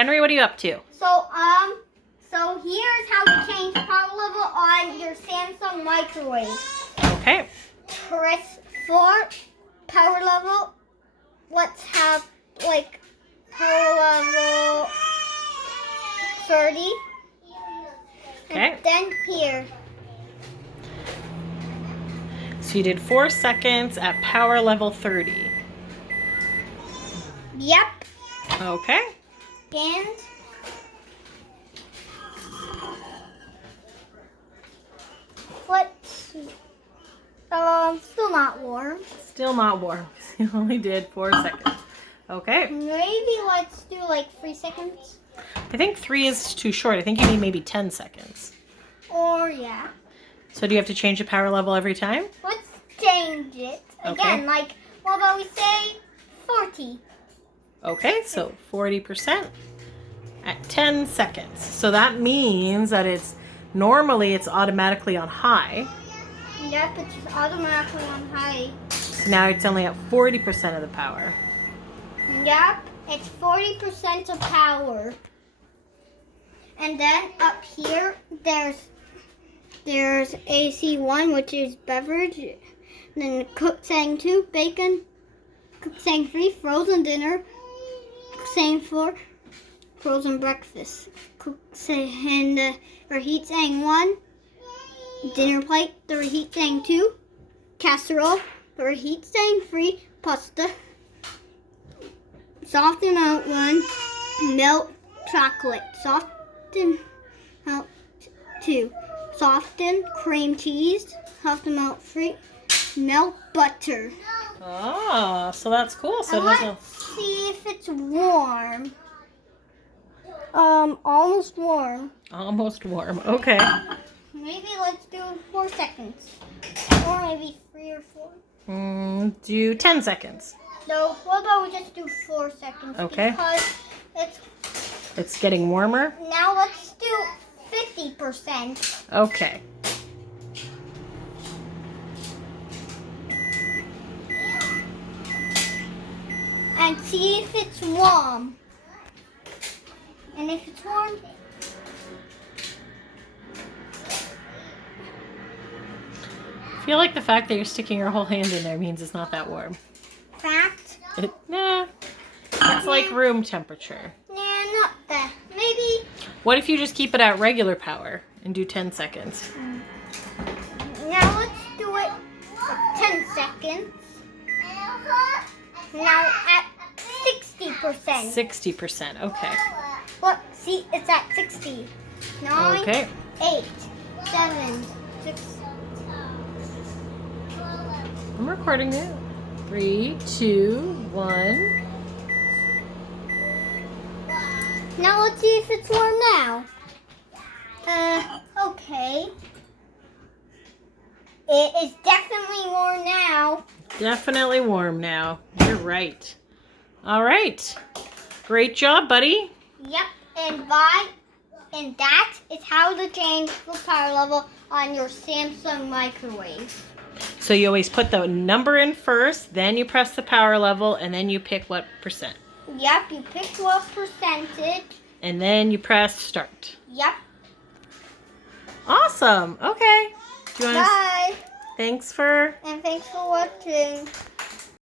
Henry, what are you up to? So here's how to change power level on your Samsung microwave. Okay. Press 4, power level. Let's have like power level 30. Okay. And then here. So you did 4 seconds at power level 30. Yep. Okay. And let's see. Still not warm. Still not warm. You only did 4 seconds. Okay. Maybe let's do like 3 seconds. I think 3 is too short. I think you need maybe 10 seconds. Or yeah. So do you have to change the power level every time? Let's change it. Again, like, what about we say 40? Okay, so 40% at 10 seconds. So that means that it's automatically on high. Yep, it's just automatically on high. So now it's only at 40% of the power. Yep, it's 40% of power. And then up here, there's AC1, which is beverage. Then cook setting 2, bacon. Cook setting 3, frozen dinner. Cook setting 4, frozen breakfast. Cook setting reheat setting 1, dinner plate. The reheat setting 2, casserole. The reheat setting 3, pasta. Soften out 1, melt chocolate. Soften out 2. Soften cream cheese. Soften out 3. Melt butter. Oh, so that's cool. So Let's see if it's warm. Almost warm. Almost warm. Okay. Maybe let's do 4 seconds. Or maybe 3 or 4. Do 10 seconds. No, what about we just do 4 seconds? Okay. Because It's getting warmer. now let's do 50%. Okay. And see if it's warm. And if it's warm, I feel like the fact that you're sticking your whole hand in there means it's not that warm. fact. It's like room temperature. Nah, not that. Maybe. What if you just keep it at regular power and do 10 seconds? Now let's do it for 10 seconds. Now at 60%. 60%. Okay. Look, see, it's at 60. 9, Okay. 8, 7, 6. I'm recording it. 3, 2, 1. Now let's see if it's warm now. Okay. It is definitely warm now. Definitely warm now. You're right. All right. Great job, buddy. Yep, and that is how to change the power level on your Samsung microwave. So you always put the number in first, then you press the power level, and then you pick what percent. Yep, you pick what percentage. And then you press start. Yep. Awesome. Okay. Do you want Bye. Thanks for And thanks for watching.